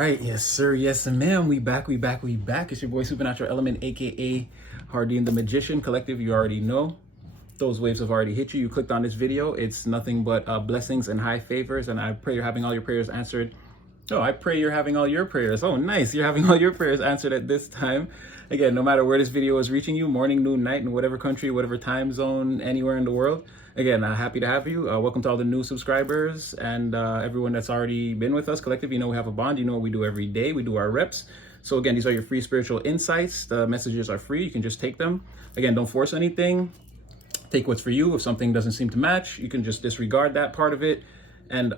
right, yes, sir, yes, ma'am. We back. It's your boy Supernatural Element, aka Hardin the Magician Collective. You already know. Those waves have already hit you. You clicked on this video. It's nothing but blessings and high favors, and I pray you're having all your prayers answered. Oh, I pray you're having all your prayers. Oh, nice. You're having all your prayers answered at this time. Again, no matter where this video is reaching you, morning, noon, night, in whatever country, whatever time zone, anywhere in the world. Again, happy to have you. Welcome to all the new subscribers and everyone that's already been with us. Collective, you know we have a bond. You know what we do every day. We do our reps. So again, these are your free spiritual insights. The messages are free. You can just take them. Again, don't force anything. Take what's for you. If something doesn't seem to match, you can just disregard that part of it. And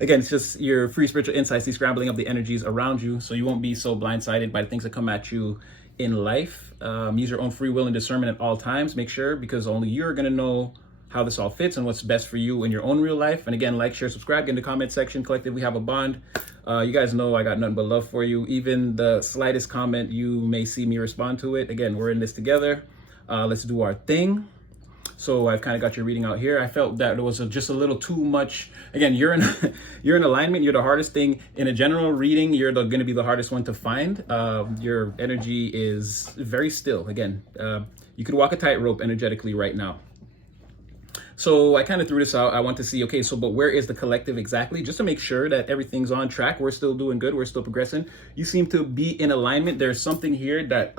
again, it's just your free spiritual insights, the scrambling of the energies around you, so you won't be so blindsided by the things that come at you in life. Use your own free will and discernment at all times. Make sure, because only you're going to know how this all fits and what's best for you in your own real life. And again, like, share, subscribe, get in the comment section. Collective, we have a bond. You guys know I got nothing but love for you. Even the slightest comment, you may see me respond to it. Again, we're in this together. Let's do our thing. So I've kind of got your reading out here. I felt that it was just a little too much. Again, you're in alignment. You're the hardest thing in a general reading. You're going to be the hardest one to find. Your energy is very still. Again, you could walk a tightrope energetically right now. So I kind of threw this out. I want to see, okay, so but where is the collective exactly? Just to make sure that everything's on track. We're still doing good. We're still progressing. You seem to be in alignment. There's something here that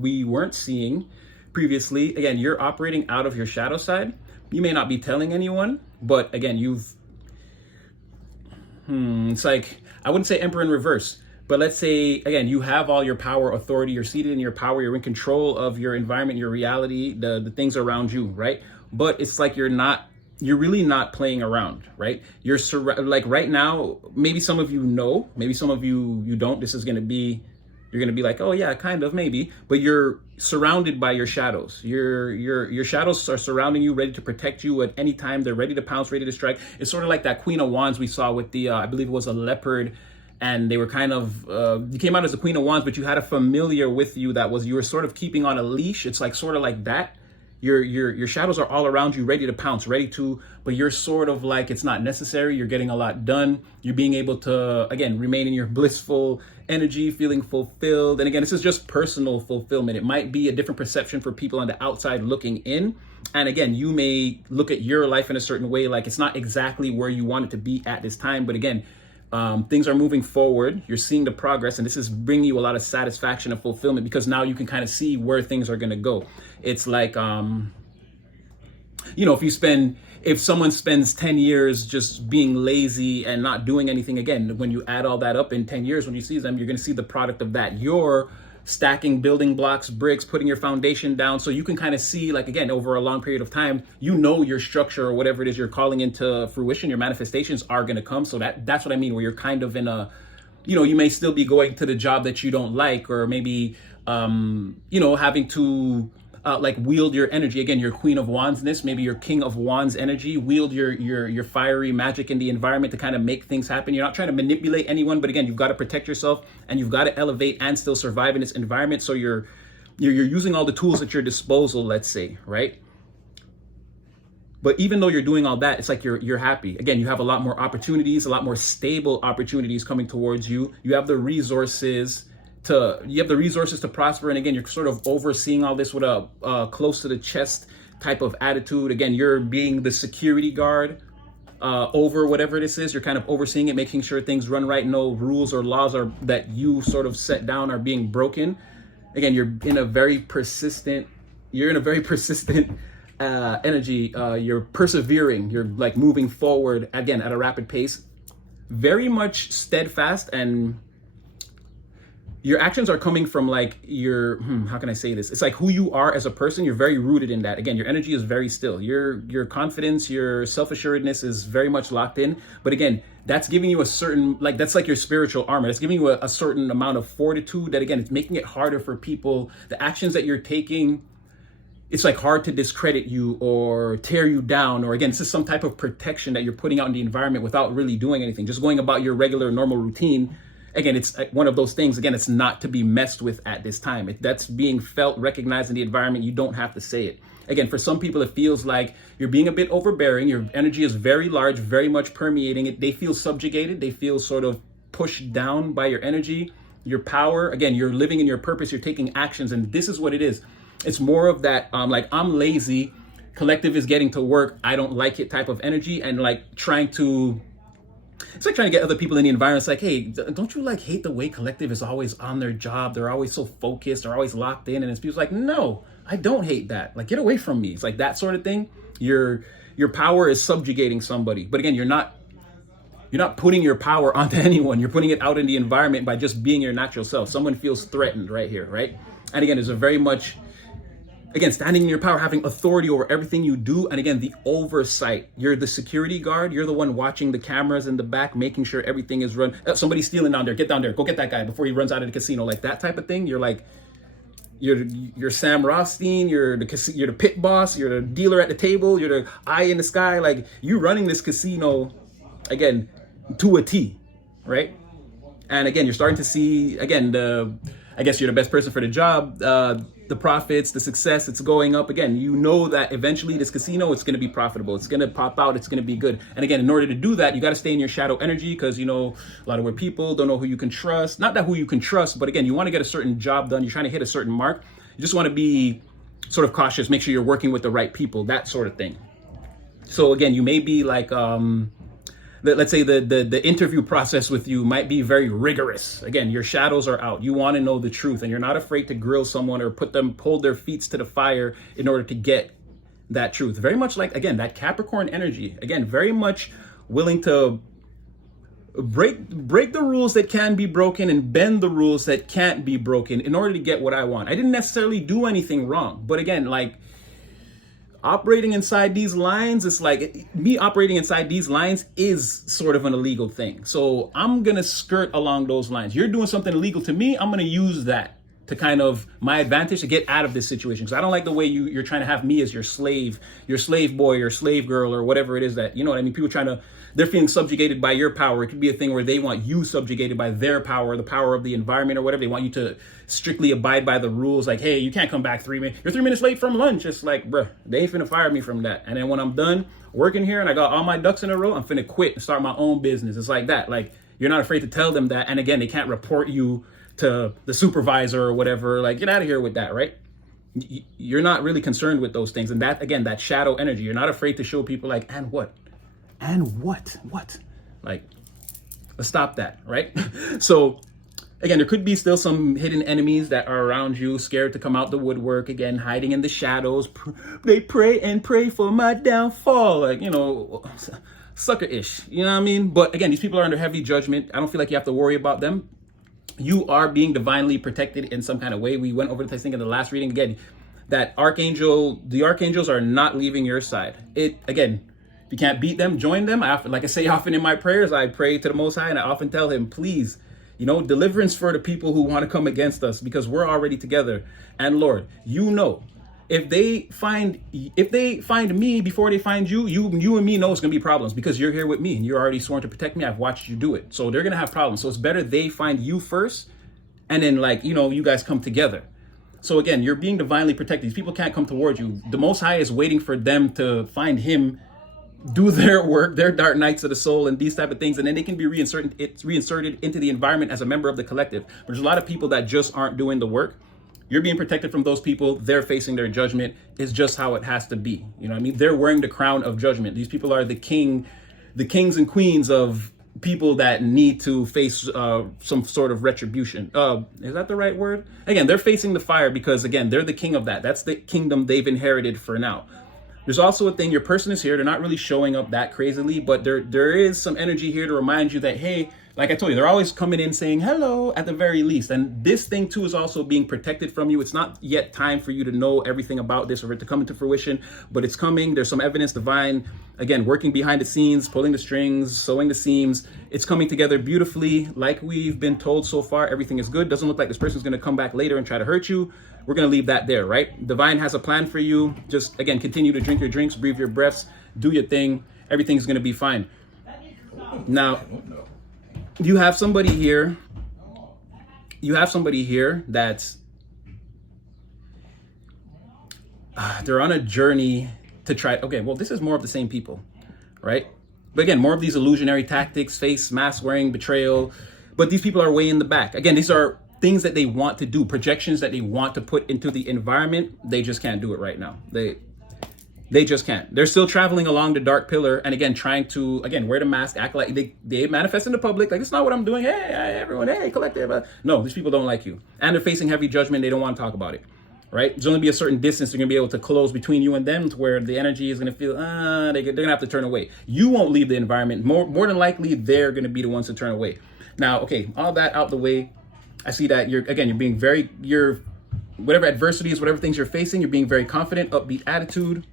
we weren't seeing previously. Again, you're operating out of your shadow side. You may not be telling anyone, but again, it's like, I wouldn't say emperor in reverse, but let's say, again, you have all your power, authority, you're seated in your power, you're in control of your environment, your reality, the things around you, right? But it's like you're really not playing around, right? You're like right now, maybe some of you know, maybe some of you don't. This is going to be, you're going to be like, oh yeah, kind of, maybe, but you're surrounded by your shadows. Your shadows are surrounding you, ready to protect you at any time. They're ready to pounce, ready to strike. It's sort of like that Queen of Wands we saw with the, I believe it was a leopard, and they were kind of, you came out as the Queen of Wands, but you had a familiar with you that was, you were sort of keeping on a leash. It's like sort of like that. Your shadows are all around you, ready to pounce, but you're sort of like, it's not necessary. You're getting a lot done. You're being able to, again, remain in your blissful energy, feeling fulfilled. And again, this is just personal fulfillment. It might be a different perception for people on the outside looking in. And again, you may look at your life in a certain way, like it's not exactly where you want it to be at this time. But again, things are moving forward. You're seeing the progress, and this is bringing you a lot of satisfaction and fulfillment, because now you can kind of see where things are going to go. It's like, you know, if someone spends 10 years just being lazy and not doing anything, again, when you add all that up in 10 years, when you see them, you're going to see the product of that. You're stacking building blocks, bricks, putting your foundation down. So you can kind of see, like, again, over a long period of time, you know, your structure or whatever it is you're calling into fruition, your manifestations are going to come. So that's what I mean, where you're kind of in a, you know, you may still be going to the job that you don't like, or maybe, you know, having to like wield your energy. Again, your Queen of Wandsness, maybe your King of Wands energy, wield your fiery magic in the environment to kind of make things happen. You're not trying to manipulate anyone, but again, you've got to protect yourself and you've got to elevate and still survive in this environment. So you're using all the tools at your disposal, let's say, right? But even though you're doing all that, it's like you're happy. Again, you have a lot more opportunities, a lot more stable opportunities coming towards you. You have the resources to prosper. And again, you're sort of overseeing all this with a close to the chest type of attitude. Again, you're being the security guard over whatever this is. You're kind of overseeing it, making sure things run right. No rules or laws that you sort of set down are being broken. Again, you're in a very persistent energy. You're persevering. You're like moving forward, again, at a rapid pace, very much steadfast, and your actions are coming from like your, how can I say this? It's like who you are as a person. You're very rooted in that. Again, your energy is very still. Your confidence, your self-assuredness is very much locked in. But again, that's giving you a certain, like, that's like your spiritual armor. That's giving you a certain amount of fortitude that, again, it's making it harder for people. The actions that you're taking, it's like hard to discredit you or tear you down. Or again, this is some type of protection that you're putting out in the environment without really doing anything. Just going about your regular, normal routine. Again, it's one of those things, again, it's not to be messed with at this time. That's being felt, recognized in the environment. You don't have to say it. Again, for some people, it feels like you're being a bit overbearing. Your energy is very large, very much permeating it. They feel subjugated. They feel sort of pushed down by your energy, your power. Again, you're living in your purpose. You're taking actions. And this is what it is. It's more of that, like, I'm lazy. Collective is getting to work. I don't like it type of energy. And like it's like trying to get other people in the environment. It's like, hey, don't you like hate the way collective is always on their job? They're always so focused. They're always locked in. And it's people's like, no, I don't hate that. Like, get away from me. It's like that sort of thing. Your power is subjugating somebody. But again, you're not putting your power onto anyone. You're putting it out in the environment by just being your natural self. Someone feels threatened right here, right? And again, there's a very much, again, standing in your power, having authority over everything you do. And again, the oversight. You're the security guard. You're the one watching the cameras in the back, making sure everything is run. Somebody's stealing down there. Get down there. Go get that guy before he runs out of the casino. Like that type of thing. You're like, you're Sam Rothstein. You're the pit boss. You're the dealer at the table. You're the eye in the sky. Like, you running this casino, again, to a T, right? And again, you're starting to see, again, I guess you're the best person for the job. The profits, the success, it's going up. Again, you know that eventually this casino, it's going to be profitable. It's going to pop out. It's going to be good. And again, in order to do that, you got to stay in your shadow energy, because, you know, a lot of where people don't know who you can trust. Not that who you can trust, but again, you want to get a certain job done. You're trying to hit a certain mark. You just want to be sort of cautious, make sure you're working with the right people, that sort of thing. So again, you may be like, let's say the interview process with you might be very rigorous. Again, your shadows are out. You want to know the truth, and you're not afraid to grill someone or hold their feet to the fire in order to get that truth. Very much like, again, that Capricorn energy. Again, very much willing to break the rules that can be broken and bend the rules that can't be broken in order to get what I want. I didn't necessarily do anything wrong, but again, like, operating inside these lines, it's like me operating inside these lines is sort of an illegal thing. So I'm going to skirt along those lines. You're doing something illegal to me. I'm going to use that to kind of my advantage to get out of this situation. Because I don't like the way you're trying to have me as your slave boy, your slave girl, or whatever it is that, you know what I mean? People they're feeling subjugated by your power. It could be a thing where they want you subjugated by their power, the power of the environment or whatever. They want you to strictly abide by the rules. Like, hey, you can't come back 3 minutes. You're 3 minutes late from lunch. It's like, bruh, they ain't finna fire me from that. And then when I'm done working here and I got all my ducks in a row, I'm finna quit and start my own business. It's like that. Like, you're not afraid to tell them that. And again, they can't report you to the supervisor or whatever. Like, get out of here with that, right? You're not really concerned with those things. And that, again, that shadow energy, you're not afraid to show people like, and what? And what? Like, let's stop that, right? So again, there could be still some hidden enemies that are around you, scared to come out the woodwork, again, hiding in the shadows. They pray and pray for my downfall. Like, you know, sucker-ish, you know what I mean? But again, these people are under heavy judgment. I don't feel like you have to worry about them. You are being divinely protected in some kind of way. We went over this, I think, in the last reading. Again, the archangels are not leaving your side. Again, if you can't beat them, join them. Like I say often in my prayers, I pray to the Most High, and I often tell him, please, you know, deliverance for the people who want to come against us, because we're already together. And Lord, you know, if they find me before they find you, you and me know it's gonna be problems, because you're here with me and you're already sworn to protect me. I've watched you do it. So they're gonna have problems. So it's better they find you first, and then, like, you know, you guys come together. So again, you're being divinely protected. These people can't come towards you. The Most High is waiting for them to find him, do their work, their dark nights of the soul and these type of things, and then they can be reinserted into the environment as a member of the collective. But there's a lot of people that just aren't doing the work. You're being protected from those people. They're facing their judgment. It's just how it has to be. You know what I mean? They're wearing the crown of judgment. These people are the kings and queens of people that need to face some sort of retribution. Is that the right word? Again, they're facing the fire because, again, they're the king of that. That's the kingdom they've inherited for now. There's also a thing, your person is here. They're not really showing up that crazily, but there is some energy here to remind you that, hey, like I told you, they're always coming in saying hello at the very least. And this thing too is also being protected from you. It's not yet time for you to know everything about this or for it to come into fruition, but it's coming. There's some evidence, divine, again, working behind the scenes, pulling the strings, sewing the seams. It's coming together beautifully. Like we've been told so far, everything is good. Doesn't look like this person's going to come back later and try to hurt you. We're going to leave that there, right? Divine has a plan for you. Just, again, continue to drink your drinks, breathe your breaths, do your thing. Everything's going to be fine. Now, you have somebody here that's they're on a journey to try. Okay, well, this is more of the same people, right? But again, more of these illusionary tactics, face mask wearing, betrayal. But these people are way in the back. Again, these are things that they want to do, projections that they want to put into the environment. They just can't do it right now. They just can't. They're still traveling along the dark pillar, and again, trying to wear the mask, act like they manifest in the public, like it's not what I'm doing. Hey, everyone, hey, collective. No, these people don't like you, and they're facing heavy judgment. They don't want to talk about it. Right? There's only be a certain distance they're gonna be able to close between you and them, to where the energy is gonna feel they're gonna have to turn away. You won't leave the environment. More than likely, they're gonna be the ones to turn away. Now, okay, all that out the way, I see that you're being whatever adversities, whatever things you're facing, you're being very confident, upbeat attitude.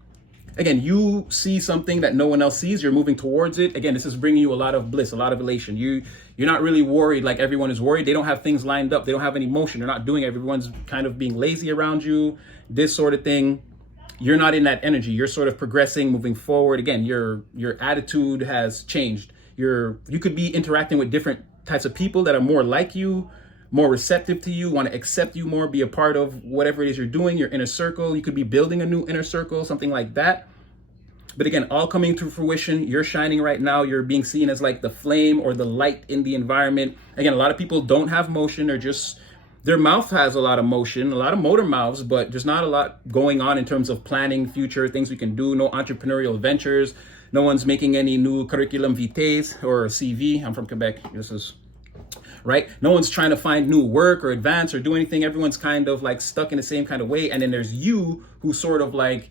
Again, you see something that no one else sees. You're moving towards it. Again, this is bringing you a lot of bliss, a lot of elation. You're not really worried like everyone is worried. They don't have things lined up. They don't have any motion. They're not doing it. Everyone's kind of being lazy around you, this sort of thing. You're not in that energy. You're sort of progressing, moving forward. Again, your attitude has changed. You could be interacting with different types of people that are more like you, more receptive to you, want to accept you more, be a part of whatever it is you're doing, your inner circle. You could be building a new inner circle, something like that. But again, all coming to fruition. You're shining right now. You're being seen as like the flame or the light in the environment. Again, a lot of people don't have motion. Their mouth has a lot of motion, a lot of motor mouths, but there's not a lot going on in terms of planning future things we can do. No entrepreneurial ventures. No one's making any new curriculum vitae or CV. I'm from Quebec. This is right. No one's trying to find new work or advance or do anything. Everyone's kind of like stuck in the same kind of way. And then there's you, who sort of like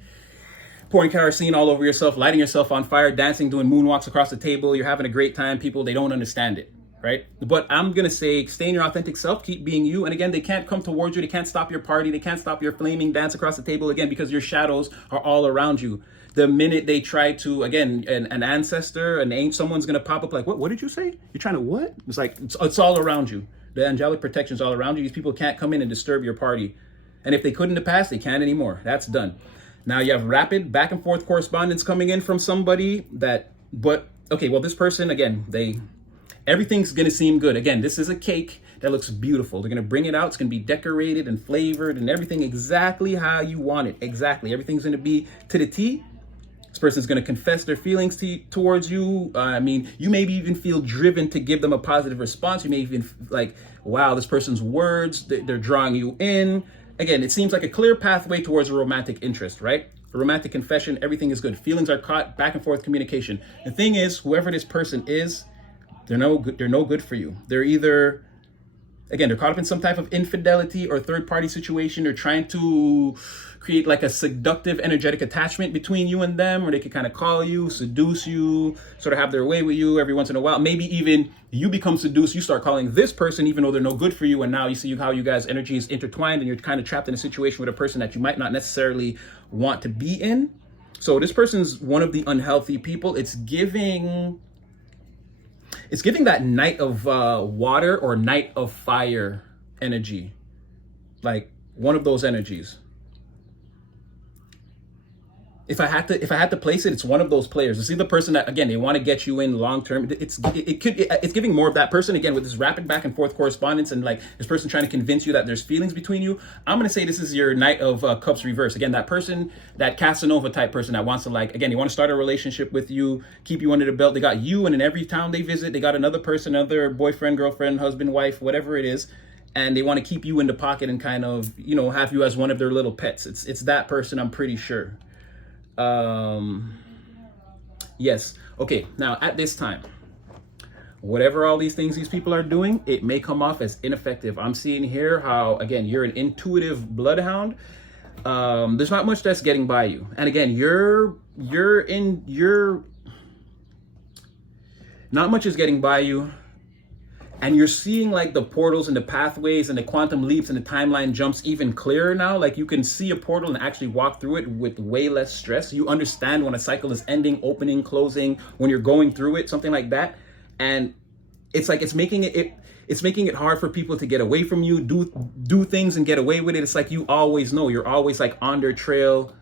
pouring kerosene all over yourself, lighting yourself on fire, dancing, doing moonwalks across the table. You're having a great time. People, they don't understand it, right? But I'm going to say, stay in your authentic self, keep being you. And again, they can't come towards you. They can't stop your party. They can't stop your flaming dance across the table, again, because your shadows are all around you. The minute they try to, again, an ancestor, someone's going to pop up like, what did you say? You're trying to what? It's like, it's all around you. The angelic protection's all around you. These people can't come in and disturb your party. And if they couldn't in the past, they can't anymore. That's done. Now you have rapid back and forth correspondence coming in from somebody this person, again, everything's going to seem good. Again, this is a cake that looks beautiful. They're going to bring it out. It's going to be decorated and flavored and everything exactly how you want it. Exactly. Everything's going to be to the T. This person's going to confess their feelings towards you. You maybe even feel driven to give them a positive response. You may even like, wow, this person's words, they're drawing you in. Again, it seems like a clear pathway towards a romantic interest, right? A romantic confession, everything is good. Feelings are caught, back and forth communication. The thing is, whoever this person is, they're no good for you. They're caught up in some type of infidelity or third-party situation. They're trying to create like a seductive energetic attachment between you and them, or they could kind of call you, seduce you, sort of have their way with you every once in a while. Maybe even you become seduced, you start calling this person even though they're no good for you, and now you see how you guys' energy is intertwined and you're kind of trapped in a situation with a person that you might not necessarily want to be in. So this person's one of the unhealthy people. It's giving that night of water or night of fire energy, like one of those energies. If I had to place it, it's one of those players. It's either the person that, again, they want to get you in long term. It's giving more of that person, again, with this rapid back and forth correspondence and like this person trying to convince you that there's feelings between you. I'm going to say this is your Knight of Cups reverse. Again, that person, that Casanova type person that wants to, like, again, they want to start a relationship with you, keep you under the belt. They got you, and in every town they visit, they got another person, another boyfriend, girlfriend, husband, wife, whatever it is. And they want to keep you in the pocket and kind of, have you as one of their little pets. It's that person, I'm pretty sure. Yes. Okay. Now at this time, whatever all these things these people are doing, it may come off as ineffective. I'm seeing here how, again, you're an intuitive bloodhound. There's not much that's getting by you. And again, not much is getting by you. And you're seeing like the portals and the pathways and the quantum leaps and the timeline jumps even clearer now. Like you can see a portal and actually walk through it with way less stress. You understand when a cycle is ending, opening, closing, when you're going through it, something like that. And it's like it's making it hard for people to get away from you, do things and get away with it. It's like you always know. You're always like on their trail.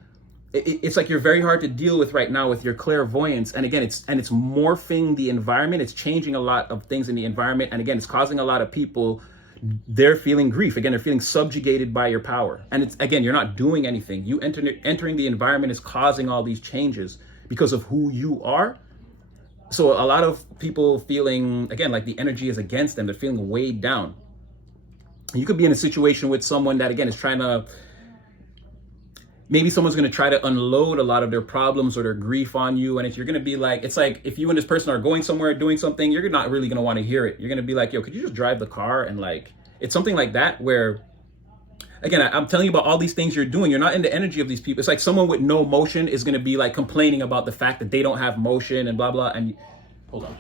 It's like you're very hard to deal with right now with your clairvoyance. And again, it's morphing the environment. It's changing a lot of things in the environment. And again, it's causing a lot of people they're feeling grief. Again, they're feeling subjugated by your power. And it's, again, you're not doing anything. You entering the environment is causing all these changes because of who you are. So a lot of people feeling, again, like the energy is against them. They're feeling weighed down. You could be in a situation with someone that, again, is trying to, maybe someone's going to try to unload a lot of their problems or their grief on you. And if you're going to be like, it's like if you and this person are going somewhere doing something, you're not really going to want to hear it. You're going to be like, yo, could you just drive the car? And like, it's something like that where, again, I'm telling you about all these things you're doing. You're not in the energy of these people. It's like someone with no motion is going to be like complaining about the fact that they don't have motion and blah, blah. And hold on.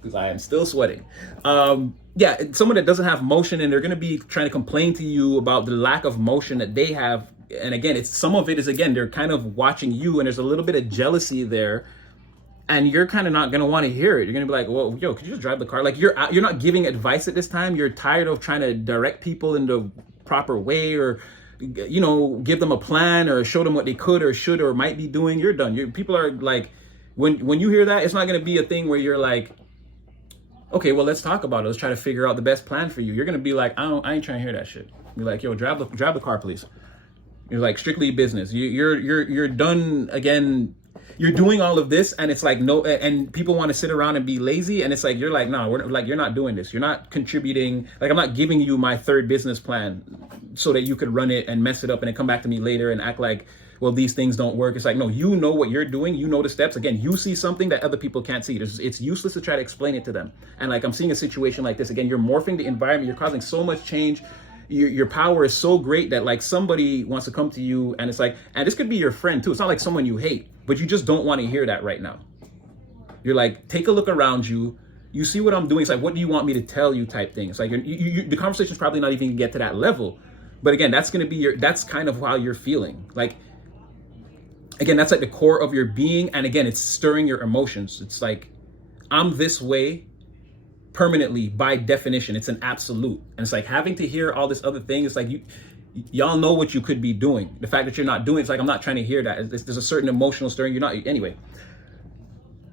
Because I am still sweating. Yeah, someone that doesn't have motion, and they're going to be trying to complain to you about the lack of motion that they have. And again, it's some of it is, again, they're kind of watching you, and there's a little bit of jealousy there, and you're kind of not going to want to hear it. You're going to be like, well, yo, could you just drive the car? Like, you're not giving advice at this time. You're tired of trying to direct people in the proper way, or, you know, give them a plan or show them what they could or should or might be doing. You're done. People are like, when you hear that, it's not going to be a thing where you're like, okay, well, let's talk about it. Let's try to figure out the best plan for you. You're gonna be like, I ain't trying to hear that shit. You're like, yo, drive the car, please. You're like, strictly business. You're done. Again, you're doing all of this, and it's like no, and people want to sit around and be lazy, and it's like you're like, no, you're not doing this. You're not contributing. Like, I'm not giving you my third business plan so that you could run it and mess it up and then come back to me later and act like, well, these things don't work. It's like, no, you know what you're doing. You know the steps. Again, you see something that other people can't see. It's useless to try to explain it to them. And like, I'm seeing a situation like this. Again, you're morphing the environment. You're causing so much change. Your power is so great that like somebody wants to come to you, and it's like, and this could be your friend too. It's not like someone you hate, but you just don't want to hear that right now. You're like, take a look around you. You see what I'm doing. It's like, what do you want me to tell you type thing. It's like, the conversation's probably not even gonna get to that level. But again, that's going to be that's kind of how you're feeling. Like, again, that's like the core of your being. And again, it's stirring your emotions. It's like, I'm this way permanently by definition. It's an absolute. And it's like having to hear all this other thing. It's like, y'all know what you could be doing. The fact that you're not doing it's like, I'm not trying to hear that. There's a certain emotional stirring. You're not, anyway.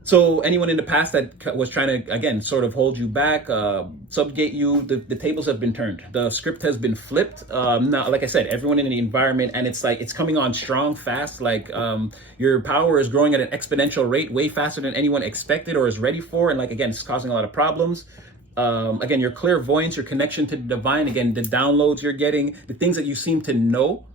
So anyone in the past that was trying to, again, sort of hold you back, subjugate you, the tables have been turned. The script has been flipped. Now, like I said, everyone in the environment, and it's like, it's coming on strong, fast. Like, your power is growing at an exponential rate, way faster than anyone expected or is ready for. And like, again, it's causing a lot of problems. Again, your clairvoyance, your connection to the divine, again, the downloads you're getting, the things that you seem to know,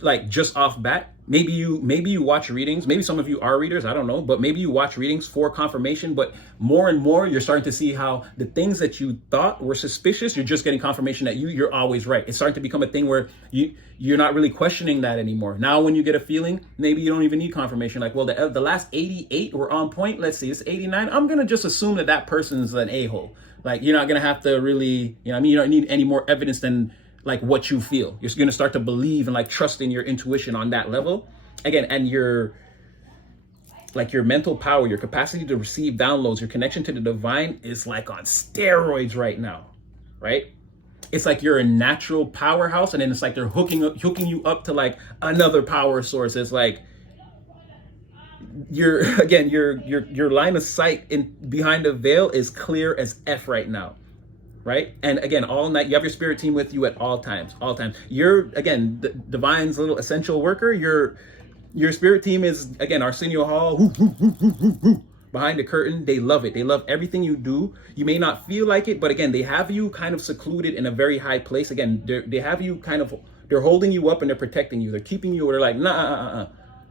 like just off bat. Maybe you watch readings. Maybe some of you are readers. I don't know, but maybe you watch readings for confirmation. But more and more, you're starting to see how the things that you thought were suspicious, you're just getting confirmation that you're always right. It's starting to become a thing where you're not really questioning that anymore. Now, when you get a feeling, maybe you don't even need confirmation. Like, well, the last 88 were on point. Let's see, it's 89. I'm gonna just assume that person's an a-hole. Like, you're not gonna have to really, you know what I mean? You don't need any more evidence than like what you feel. You're going to start to believe and like trust in your intuition on that level. Again, and your mental power, your capacity to receive downloads, your connection to the divine is like on steroids right now, right? It's like you're a natural powerhouse, and then it's like they're hooking you up to like another power source. It's like your line of sight in behind the veil is clear as F right now. Right? And again, all night, you have your spirit team with you at all times. You're, again, the divine's little essential worker. Your spirit team is, again, Arsenio Hall, behind the curtain. They love it. They love everything you do. You may not feel like it, but again, they have you kind of secluded in a very high place. Again, they have you kind of, they're holding you up and they're protecting you. They're keeping you, they're like,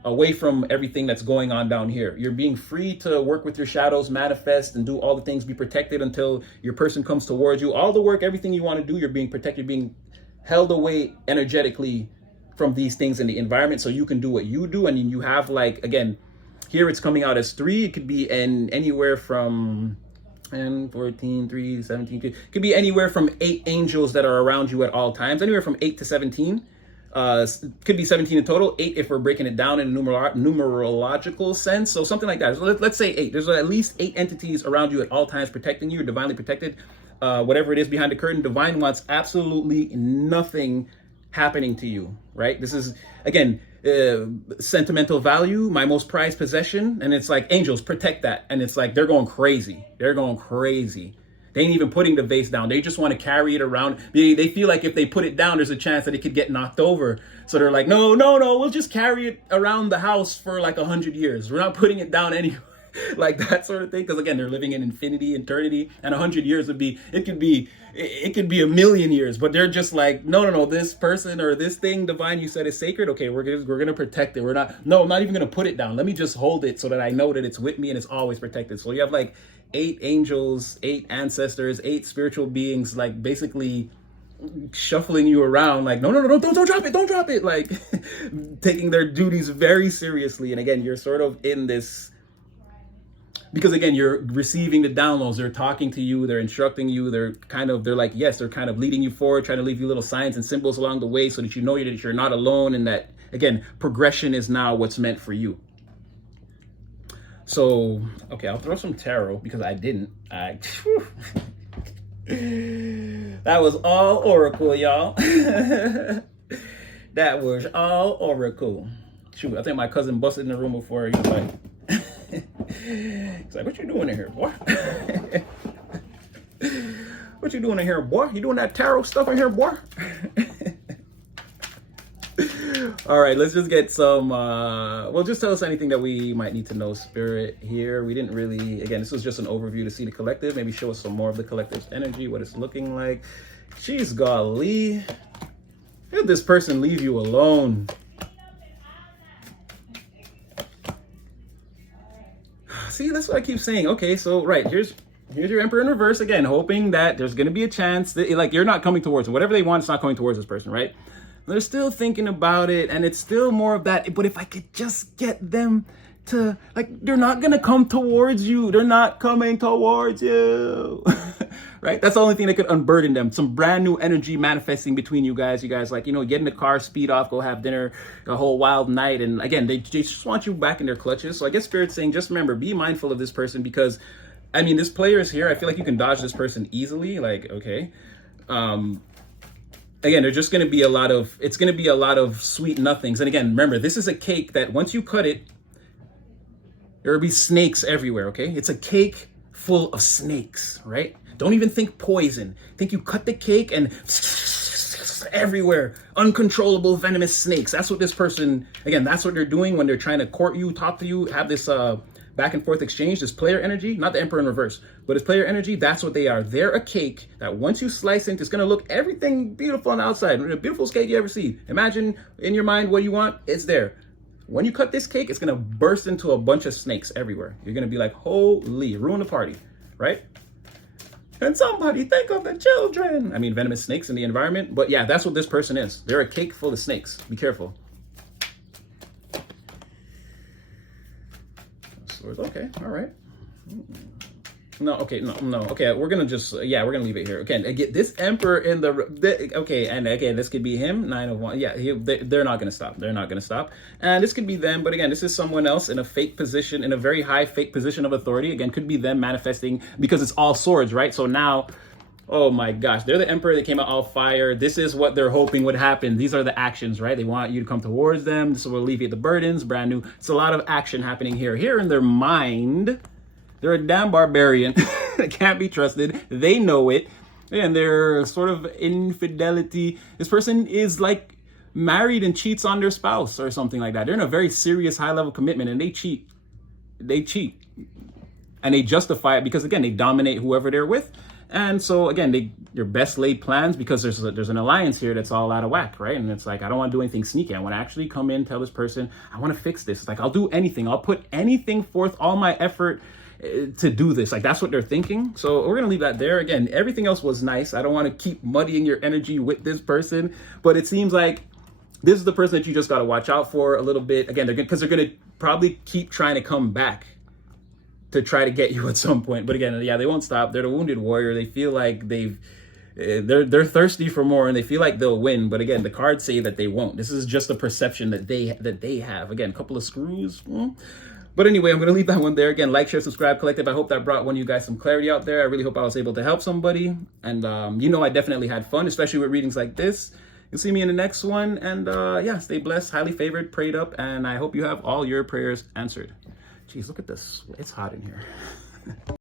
away from everything that's going on down here. You're being free to work with your shadows, manifest, and do all the things, be protected until your person comes towards you. All the work, everything you want to do, you're being protected, being held away energetically from these things in the environment so you can do what you do. And you have, like, again, here it's coming out as 3. It could be anywhere from 10, 14, 3, 17. It could be anywhere from 8 angels that are around you at all times, anywhere from 8 to 17. Could be 17 in total, 8 if we're breaking it down in a numerological sense. So something like that. So let's say 8. There's at least 8 entities around you at all times protecting you. You're divinely protected. Whatever it is behind the curtain, divine wants absolutely nothing happening to you, right? This is, again, sentimental value, my most prized possession. And it's like, angels, protect that. And it's like, they're going crazy. They're going crazy. They ain't even putting the vase down. They just want to carry it around. They feel like if they put it down, there's a chance that it could get knocked over. So they're like, no, we'll just carry it around the house for like 100 years. We're not putting it down anyway. Like that sort of thing. Because again, they're living in infinity, eternity, and 100 years it could be a million years. But they're just like, no, this person or this thing divine you said is sacred. Okay, we're gonna protect it. I'm not even gonna put it down. Let me just hold it so that I know that it's with me and it's always protected. So you have like 8 angels, 8 ancestors, 8 spiritual beings, like basically shuffling you around, like no, don't drop it, like taking their duties very seriously. And again, you're sort of in this because again, you're receiving the downloads. They're talking to you, they're instructing you, they're kind of leading you forward, trying to leave you little signs and symbols along the way so that you know that you're not alone, and that again, progression is now what's meant for you. So okay, I'll throw some tarot because I didn't. That was all oracle, y'all. That was all oracle. Shoot, I think my cousin busted in the room before. He was like, he's like, what you doing in here, boy? What you doing in here, boy? You doing that tarot stuff in here, boy? All right, let's just get some, well, just tell us anything that we might need to know, Spirit, here. We didn't really, again, this was just an overview to see the collective. Maybe show us some more of the collective's energy, what it's looking like. Jeez, golly. Let this person leave you alone. See, that's what I keep saying. Okay, so, right, here's your Emperor in reverse, again, hoping that there's going to be a chance that, like, you're not coming towards them. Whatever they want, it's not coming towards this person, right? They're still thinking about it, and it's still more of that, but if I could just get them to, like, they're not going to come towards you. They're not coming towards you. Right? That's the only thing that could unburden them. Some brand new energy manifesting between you guys. You guys, like, get in the car, speed off, go have dinner, a whole wild night. And again, they just want you back in their clutches. So I guess Spirit's saying, just remember, be mindful of this person because, I mean, this player is here. I feel like you can dodge this person easily. Like, okay. Again, there's just going to be a lot of sweet nothings. And again, remember, this is a cake that once you cut it, there will be snakes everywhere, okay? It's a cake full of snakes, right? Don't even think poison. Think you cut the cake and everywhere, uncontrollable venomous snakes. That's what this person, again, that's what they're doing when they're trying to court you, talk to you, have this back and forth exchange, this player energy, not the Emperor in reverse, but it's player energy. That's what they are. They're a cake that once you slice it, it's going to look everything beautiful on the outside. The beautifulest cake you ever see. Imagine in your mind what you want. It's there. When you cut this cake, it's going to burst into a bunch of snakes everywhere. You're going to be like, holy, ruin the party, right? And somebody think of the children. I mean, venomous snakes in the environment. But yeah, that's what this person is. They're a cake full of snakes. Be careful. Okay, all right. No, okay, no, okay. We're gonna just, we're gonna leave it here. Okay, get this Emperor in the okay, and again, this could be him, 9 of Wands. Yeah, they're not gonna stop. They're not gonna stop. And this could be them, but again, this is someone else in a fake position, in a very high fake position of authority. Again, could be them manifesting because it's all swords, right? So now, oh my gosh, they're the Emperor that came out all fire. This is what they're hoping would happen. These are the actions, right? They want you to come towards them. This will alleviate the burdens, brand new. It's a lot of action happening here. Here in their mind, they're a damn barbarian. They can't be trusted. They know it. And they're sort of infidelity. This person is like married and cheats on their spouse or something like that. They're in a very serious high-level commitment and they cheat. They cheat. And they justify it because, again, they dominate whoever they're with. And so, again, your best laid plans, because there's an alliance here that's all out of whack, right? And it's like, I don't want to do anything sneaky. I want to actually come in, tell this person, I want to fix this. It's like, I'll do anything. I'll put anything forth, all my effort to do this. Like, that's what they're thinking. So we're going to leave that there. Again, everything else was nice. I don't want to keep muddying your energy with this person, but it seems like this is the person that you just got to watch out for a little bit. Again, because they're going to probably keep trying to come back to try to get you at some point. But again, yeah, they won't stop. They're the wounded warrior. They feel like they're thirsty for more and they feel like they'll win. But again, the cards say that they won't. This is just a perception that they have. Again, a couple of screws. But anyway, I'm going to leave that one there. Again, like, share, subscribe, collective. I hope that brought one of you guys some clarity out there. I really hope I was able to help somebody. And, I definitely had fun, especially with readings like this. You'll see me in the next one. And yeah, stay blessed, highly favored, prayed up. And I hope you have all your prayers answered. Jeez, look at this. It's hot in here.